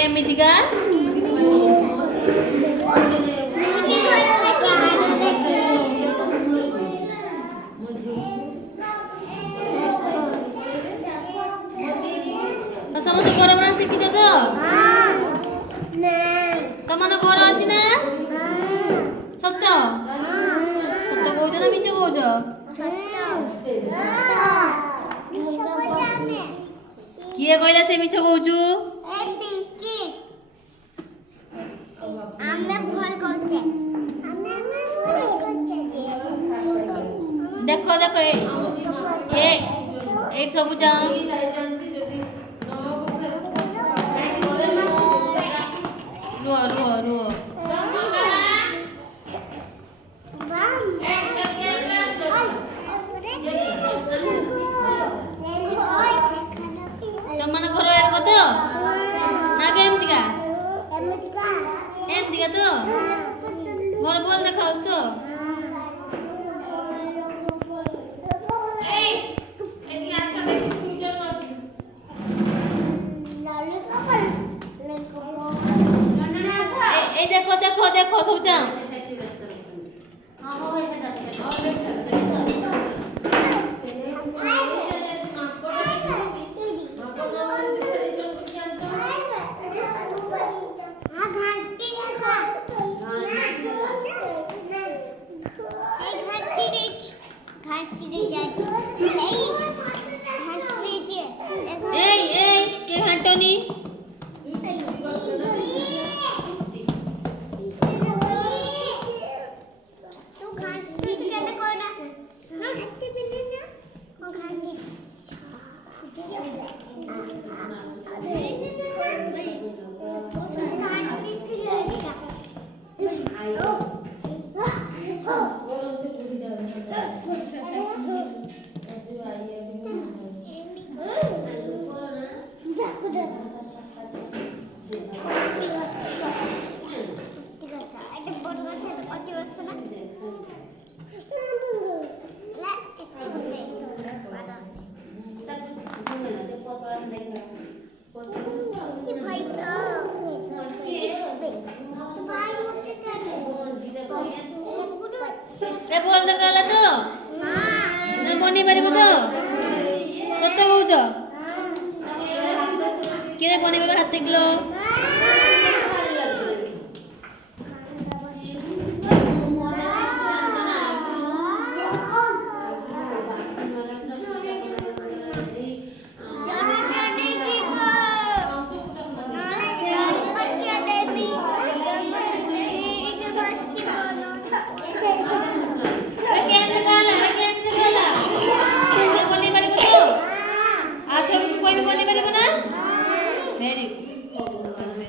କେମିତିକା? ତ ସମସ୍ତେ ଘର ବନା ଶିଖିଛ ତ? ତମର ଘର ଅଛି ନା? ସତ ସତ କହୁଛ ନା ମିଛ କହୁଛ? କିଏ କହିଲା ସେ ମିଛ କହୁଛୁ? ଦେଖ ଦେଖ ଏ ସବୁ ଯାଅ ରୁହ ରୁହ ରୁହ ତମର ଘର ଏରକ ତ ନା କେମିତିକା? ଏମିତିକା ତ ଘର ଭଲ ଦେଖାଉଛି ତ? এই দেখো দেখো দেখো সৌচা এই এই কে হাঁটনি ଭଲ ଦେଖାଗଲା ତ? ବନେଇ ପାରିବ ତ? ସତ କହୁଛ? କିଏ ବନେଇବାକୁ ହାତ ଦେଖିଲ?